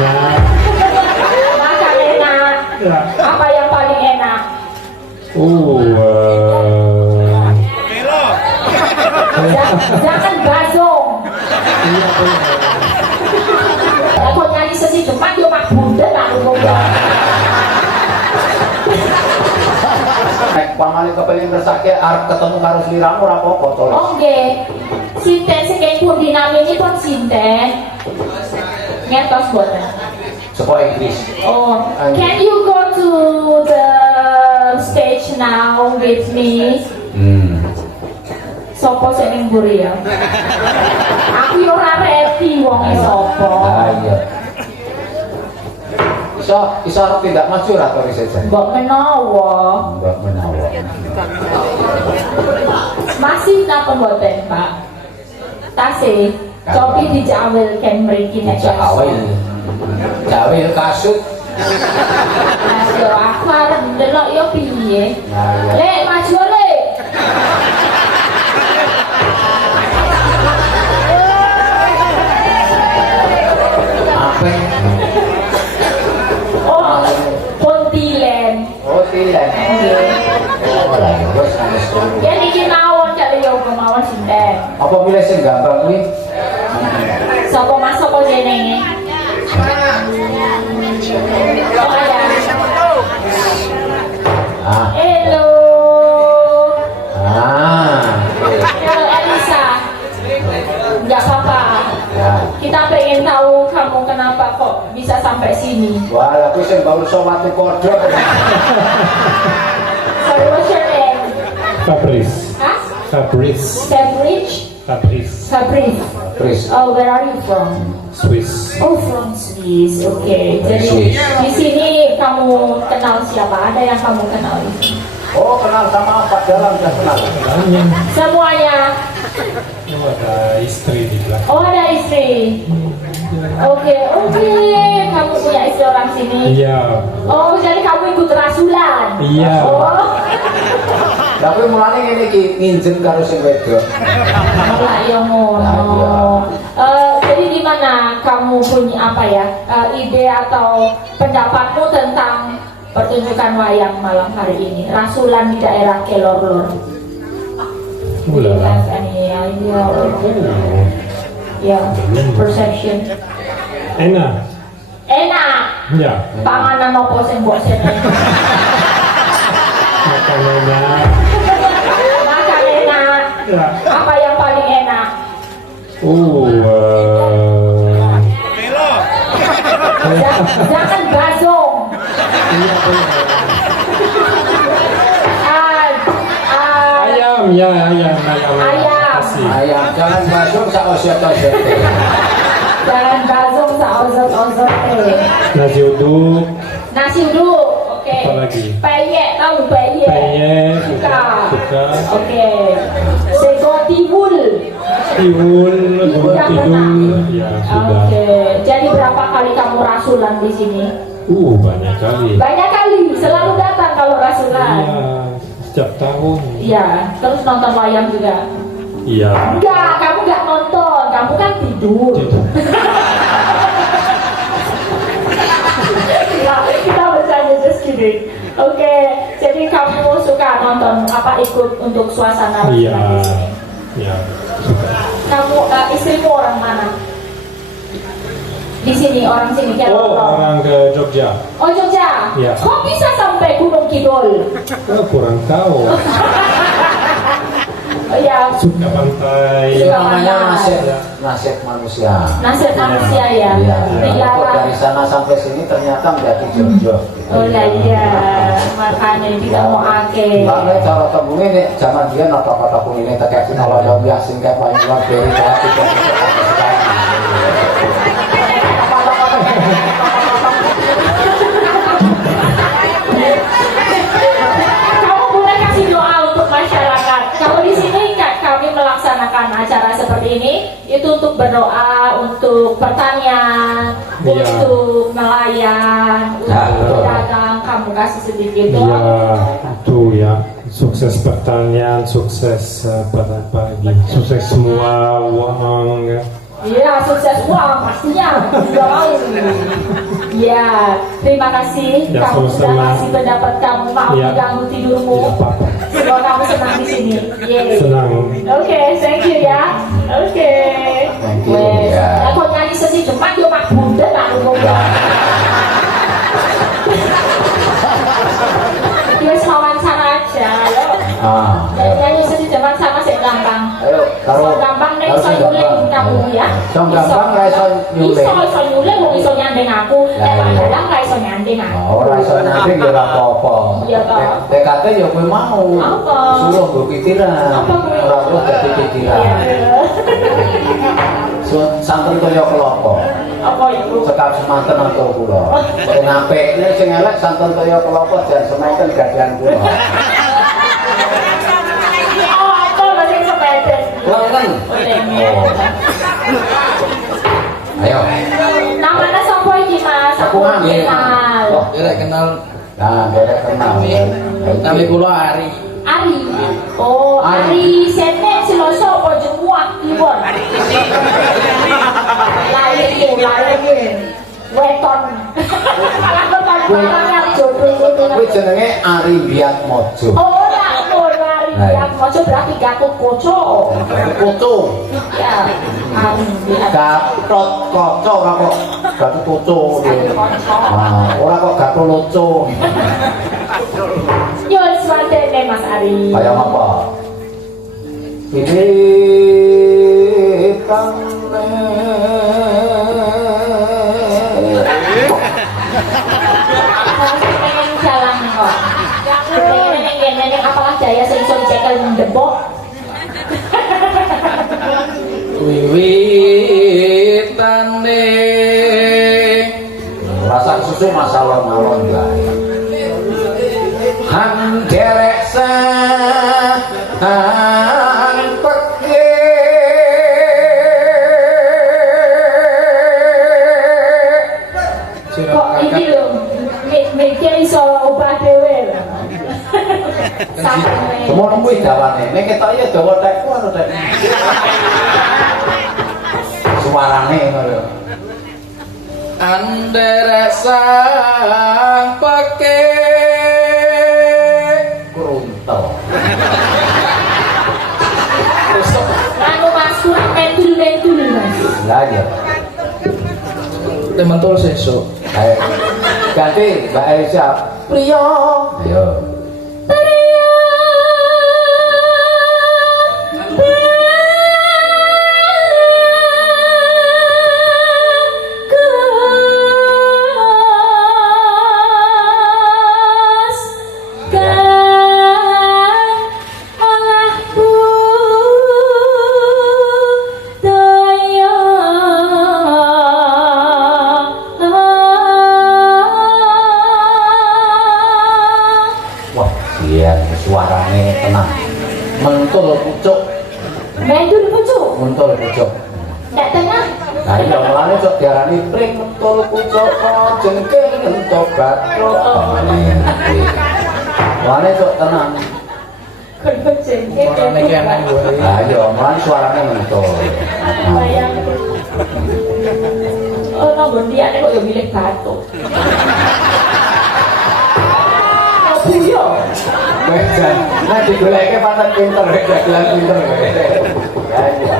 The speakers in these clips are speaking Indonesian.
enak. Makan enak. Ya. Apa yang paling enak? Jangan basong. Kalau nyanyi sesi Demak yo mak bunda tak ngomong. Nek pamane kepengin ngersake arep ketemu karo sliramu ora apa-apa to. Oh nggih. Sinten sing pundi naminipun sinten? Ngertos boten. Saka Inggris. Oh, can you go to the stage now with me? Sopo sing ning mburi ya? Aku yo ora ready wong sopo. Ah iya. Iso arep tindak maju ora to riset. Mbok menawa. Mbak menawa. Masih napa mboten, Pak? Tasih. Cobi dijawel ken mriki nek Jawel kasut. Ayo aku arep ndelok yo piye. Nah, Lek maju lek. apa? Oh, Pontilen. Oh, tidak. Oh, lah, wes wis. Ya niki mawon cak yo kemawon sinten. Apa milih sing gampang kuwi? Sapa mas sapa jenenge? Oh ada. Ah. Hello. Hello Elisa. Enggak apa-apa. Ya. Kita pengen tahu kamu kenapa kok bisa sampai sini. Wah, aku sing baru somati kodok. Sorry, what's your name? Fabrice. Huh? Fabrice. Fabrice. Fabrice. Fabrice. Chris. Oh, where are you from? Swiss. Oh, from Swiss. Oke. Jadi Swiss. di sini kamu kenal siapa? Ada yang kamu kenal? Oh, kenal sama Pak Dalam, sudah kenal. Kenalnya. Semuanya. Oh, ada istri di belakang. Oh, ada istri. Oke. Kamu punya istri orang sini. Iya. Oh, jadi kamu ikut rasulan. Iya. Oh. Tapi mulane ngene iki nginjen karo sing wedok. Lah ya ngono. Jadi di mana kamu punya apa ya? Ide atau pendapatmu tentang pertunjukan wayang malam hari ini? Rasulan di daerah Kelor-lor. Ulah. Ya, perception. Enak. Enak. Ya. Panganan opo sing mbok seneng? Makanannya. Makan enak. Ya. Apa yang paling enak? Jangan basong. Ayam, ya, ayam. Kasih. Ayam jangan masuk sak osyot-osyot. Jangan basong saozot-ozot. Nasi uduk. Nasi uduk. Oke. Apa lagi? Peyek, tahu peyek? Peyek. Suka. Suka. Oke. Sego tiwul. Tiwul, Sudah tidur. pernah? Ya, sudah. Oke. Jadi berapa kali kamu rasulan di sini? Banyak kali. Banyak kali. Selalu datang kalau rasulan. Iya, setiap tahun. Iya. Terus nonton wayang juga. Iya. Enggak, kamu enggak nonton. Kamu kan tidur. Tidur. Kita bercanda, just kidding. Oke, jadi kamu suka nonton apa ikut untuk suasana Iya. di sini? Iya. Suka. Kamu istrimu orang mana? Di sini orang sini kayak Orang ke Jogja. Oh Jogja. Iya. Kok bisa sampai Gunung Kidul? Kurang tahu. Oh ya. Suka pantai. Itu namanya nasib manusia. Nasib manusia ya. Iya. Kok Dilarang. dari sana sampai sini ternyata menjadi jodoh. Oh iya, makanya tidak mau ake. Makanya cara temune nek zaman dia kata-kata kuline tekek sinawal yang yasin kayak paling luar dari terapi. Kamu boleh kasih doa untuk masyarakat. Kalau di sini kami melaksanakan acara seperti ini, itu untuk berdoa, untuk pertanian, Iya. untuk nelayan, untuk dagang. Kamu kasih sedikit Iya, doa. itu ya. Sukses pertanian, sukses apa lagi? Sukses semua uang. Ya. Iya, sukses uang pastinya. Ya, terima kasih Ya, kamu sudah sama-sama. kasih pendapat kamu. Maaf Ya. diganggu tidurmu. Tidak apa-apa. Semoga kamu senang di sini. Yeay. Senang. Oke, thank you ya. Oke. Thank you, Wes, ya. aku nyanyi sesi Jepang yo mak bunda tak ngomong. Wes wawancara aja, yo. Nyanyi sesi Jepang sama sih gampang. Ayo, So gampang nih iso nyuling kamu ya. So gampang ra iso nyuling. Iso nyuling wong iso nyanding aku. Kadang ra iso nyanding aku. Ora iso nanti ya ora apa-apa. Iya, toh. TKT ya kowe mau. Apa? Suruh nggo pikiran. Apa kuwi? Ora terus dadi pikiran. Iya. Santen kaya kelopo. Apa itu? Sekap semanten atur kula. Sing apik nek sing elek santen kaya kelopo jan semanten gadian kula. Oh, apa lagi sepeda? Wonten. Oh. Ayo. Namanya sapa iki Mas? Aku ngambil. kenal. Oh, Kira kenal nah, derek kenal. kami kula Ari. Ari. Oh, Ari Sene Siloso apa Jemuak Kliwon? Lairmu. Weton. Aku kan barangnya jodoh Kuwi jenenge Ari Wiatmojo. Oh, tak Ari. Yang mojo berarti Gatot Koco. Koco. Ya. Ari Wiat. Gatot Koco ora kok Gatot Koco. Ah, ora kok Gatot Loco. Yo swatene Mas Ari. Kayak apa? Ini kan pengen jalan kok. Pengen neng apalah daya sing iso dicekel ndebok. Wiwitane rasa susu masalah ngalon wae. Han derek peke Kok iki lho mikir iso ubah dhewe lho. Sampe semua kuwi dawane nek ketok ya dawa tekku anu tek suarane ngono lho anderek sang peke kruntel anu Mas kurang mentul Mas. lah ya tementul sesuk. ayo ganti Mbak Elisa Priyo ayo suarane tenang mentul pucuk Mentul pucuk. mentul pucuk Ndak tengah. nah iya mulane cok diarani pring mentul pucuk jengking entuk batro mulane cok tenang Kudu jengke. Orane ki enak wae. nah iya mulane suarane mentul Bayang. Oh, nomor dia kok yo milik batu. Oh, yo. weh jan nek digoleke pancen pinter dagelan pinter ya iya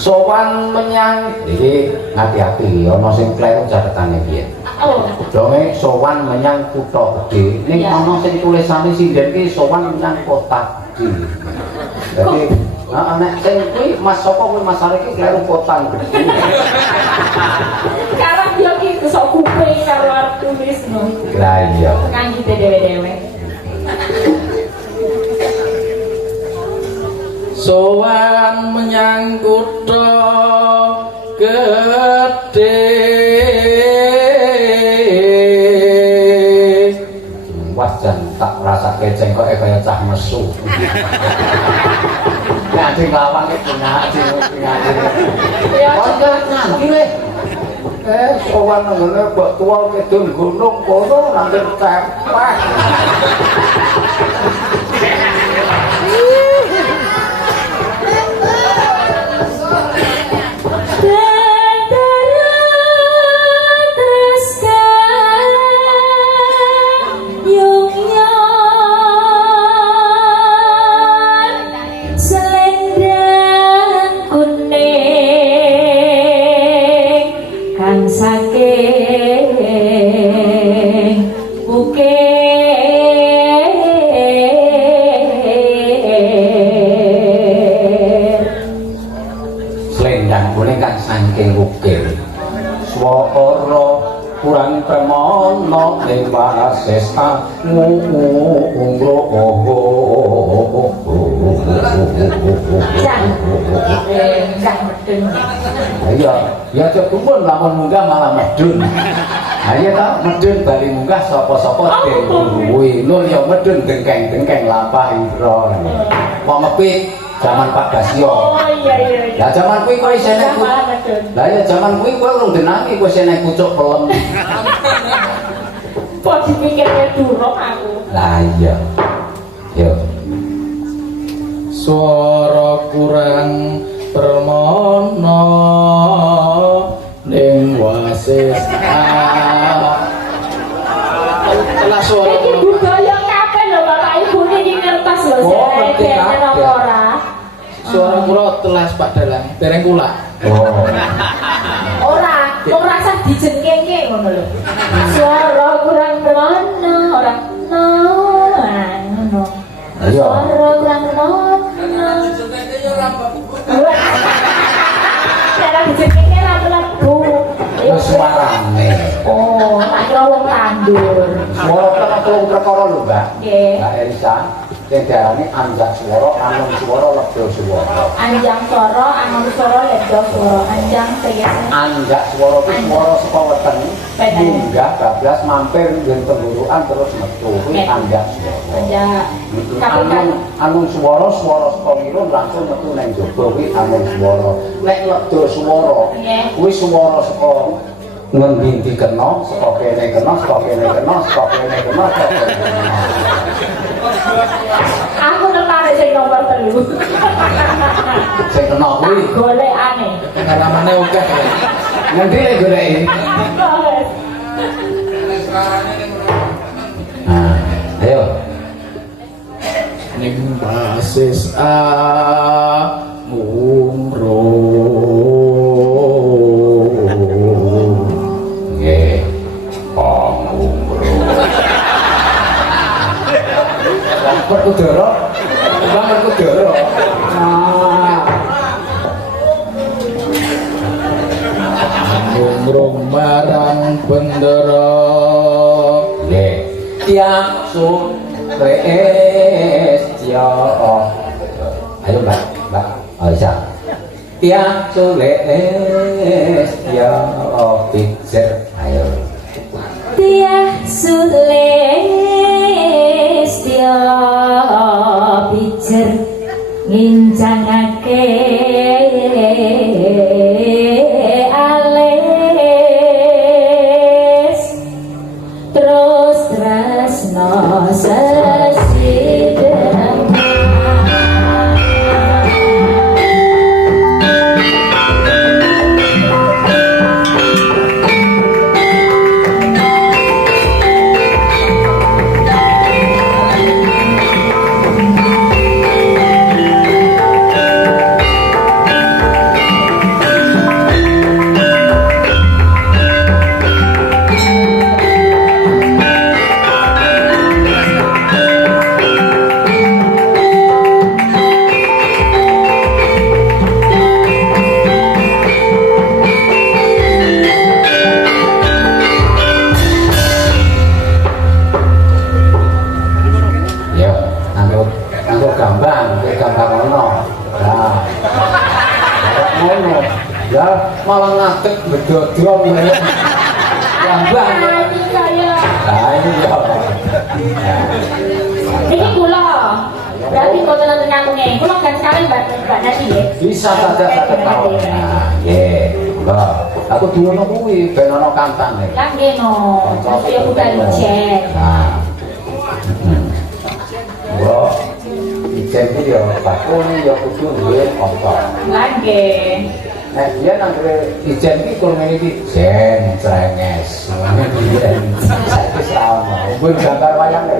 sowan menyang iki hati-hati ana sing kleru catetane piye Oh, donge sowan menyang kutha gedhe ning Iya. ana sing tulisane sinden ki sowan menyang kota gedhe dadi nek sing kuwi Mas sapa kuwi Mas Ari ki kleru kota gedhe sekarang dia gitu sok kuping karo arep tulis no. lah iya Kan gitu dewe-dewe. Sowan menyang kutha gedhe wah jan tak rasake cengkoke kaya cah mesu nek sing lawan ki punya Ya, Kok nanti le. Sowan ngene mbok tuwa kedun gunung kono nanti kepah. ning wases ngungro Enggak medun. iya ya cukup lamun munggah malah medun ayo ta medun bali munggah sapa-sapa den kuwi lho ya medun dengkeng-dengkeng lapah ira kok mepit zaman Pak Gasio Oh iya. lah zaman kuwi kok isih nek Malah medun. lah ya zaman kuwi kowe urung denangi kowe isih nek pucuk pelem Kok dipikirnya durung aku. lah iya yo Suara kurang permono ning wasis telah suara Iki budaya kabeh lho Bapak Ibu iki ngertos lho Oh, sing ngerti kene kabeh. apa ora. suara kula telas Pak Dalang dereng kula oh Ora, wong rasa dijengkengke ngono lho. Suara kurang bermono, ora no. Ngono. iya Suara kurang bermono. Cara dijengkengke lagu-lagu. wis suarane Oh, tak kira wong tandur. swara telung perkara lho Mbak Nggih. Mbak Elisa sing diarani anjak swara anung swara lebdo swara Anjang swara, angon swara, ledho swara. Anjang tegese anjak swara itu swara saka weten Betul. munggah bablas mampir yen tenggorokan terus metu kuwi Betul. anjak swara anjak. Tapi kan anung swara saka ngirun langsung metu nang jaba kuwi anung swara nek lebdo swara Nggih. kuwi swara saka ngendi kena saka kene kena saka kene kena saka kene kena saka kene kena aku tertarik sing nomor 3. sing kena kuwi Golekane. pengalamannya oke ngendi lek goleki nah ayo ning basis ngumro nggih ngumro Perkudara Bang Perkudara ngumro marang bendera nggih tiang sun Prestia ayo Mbak Aisyah tiang sun Prestia picture ayo Tiah Sulestya pijer ngincangake alis terus tresno sesideng ya nganggo gampang ngono nah ngono ya malah ngadeg bedodrom gampang nah ini ya Ini kula. Berarti mboten nonton kantunge. Kula kan sekali Mbak Nasi ya. bisa saja saged tau nah nggih mbak aku duwono kuwi ben ana kantane Lah nggih no. Ya budal ijek. nah mbak ijen iki ya bakul ya kudu duwe otot Lah nggih. nek dia nanggre ijen iki kurang iki jen crenges biyen saiki sama kuwi gambar wayang lho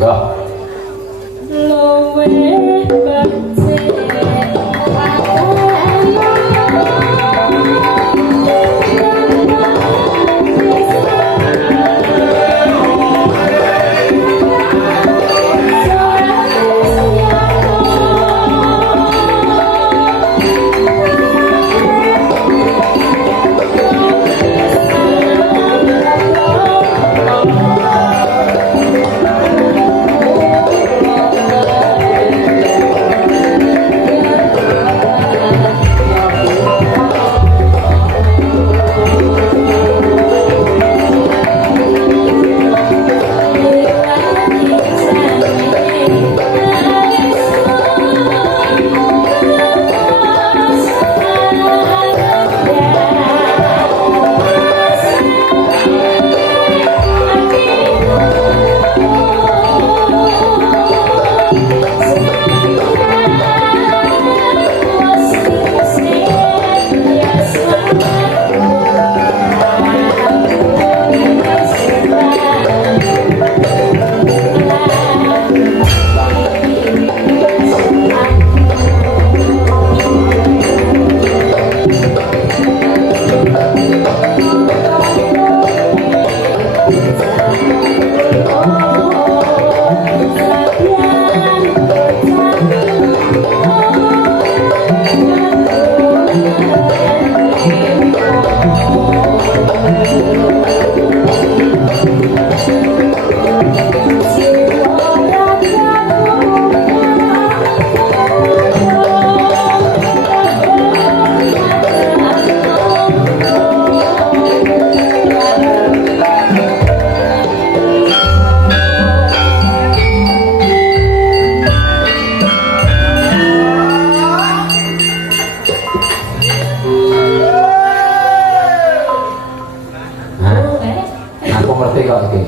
ya Lowe bangse Aku ngerti kok iki.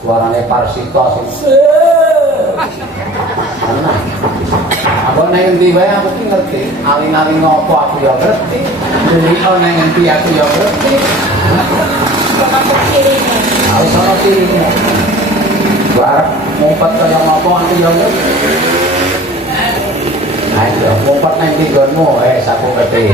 Suarane Parsito sing. Tenang. Aku nang endi wae aku ki ngerti. Alin-alin ngopo aku ya ngerti. Delik nang endi aku ya ngerti. Termasuk kirinya. Aku sono kirinya. Barek ngumpet kaya ngopo aku ya ngerti. Ayo ngumpet nang ndi nggonmu, aku ngerti.